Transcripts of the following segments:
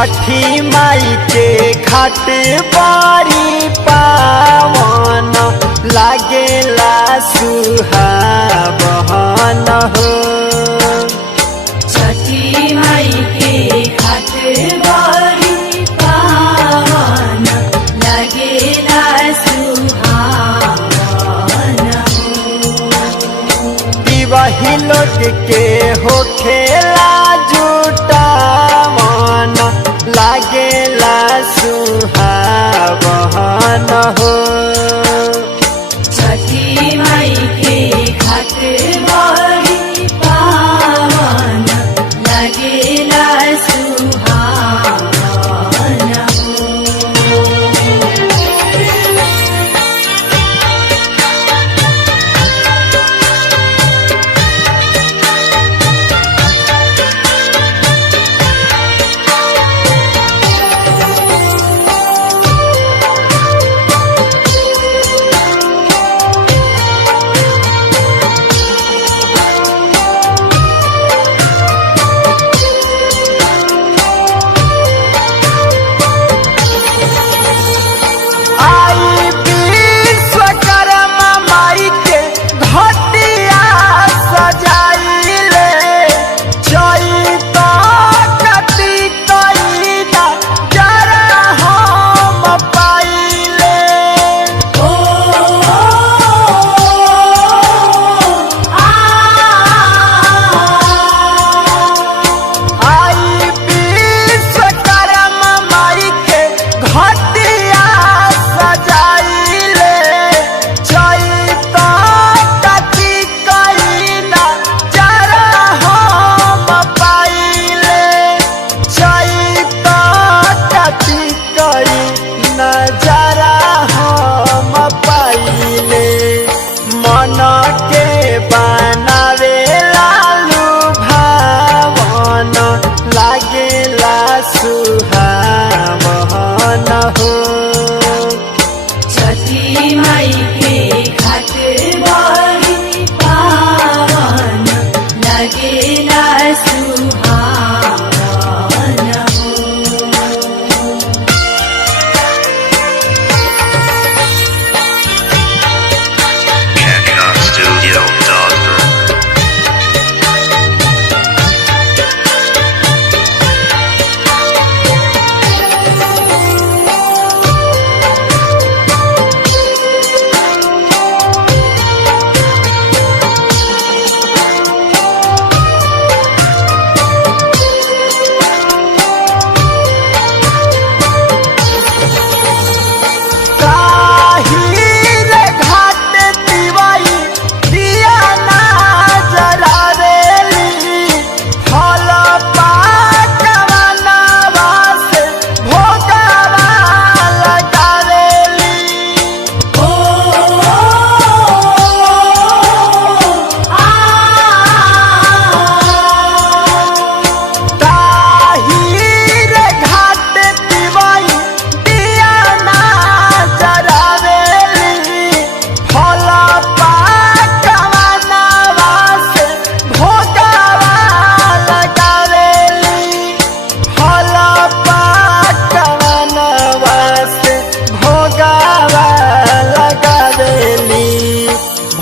छठी माई के घाट बारी पावन लागेला सुहावन हो। छठी माई के घाट बारी पावन लागेला सुहावन हो। वही लोग के होखेला जुटावन लागेला सुहावन हो। छठी माई के घाट बारी पावन लागेला सुहावन हो। नजारा हम पाइले मन के बनावे लालू भावन लागेला सुहावन हो। छठी माई के घाट बारी पावन लागेला सुहावन हो।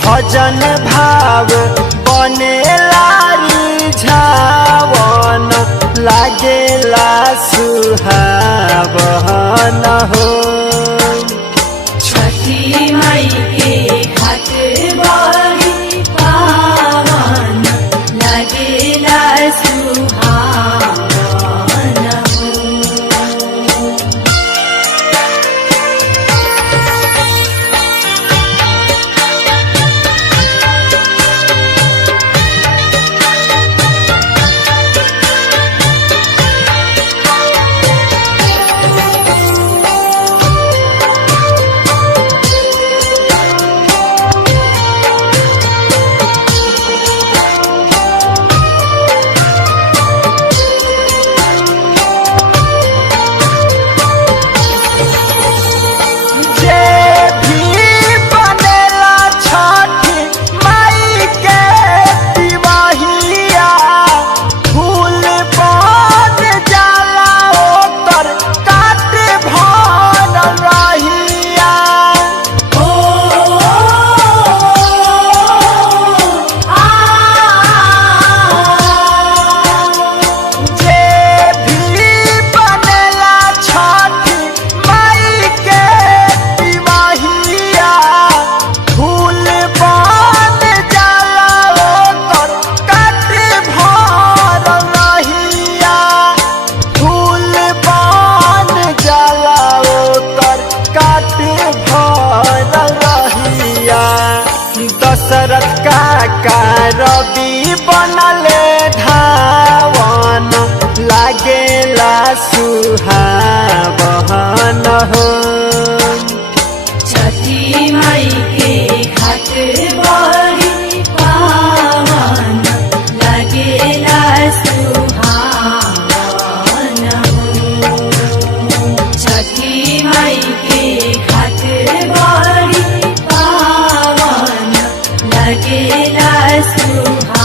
भजन भाव बनेला रिझावन लागेला सुहावन हो। छठी माई के घाट बारी पावन लागेला सुहावन हो। लागेला सुहावन हो। छठी माई के घाट बड़ी पावन लगेला सुहावन हो। छठी माई के घाट बड़ी पावन लगेला सुहावन।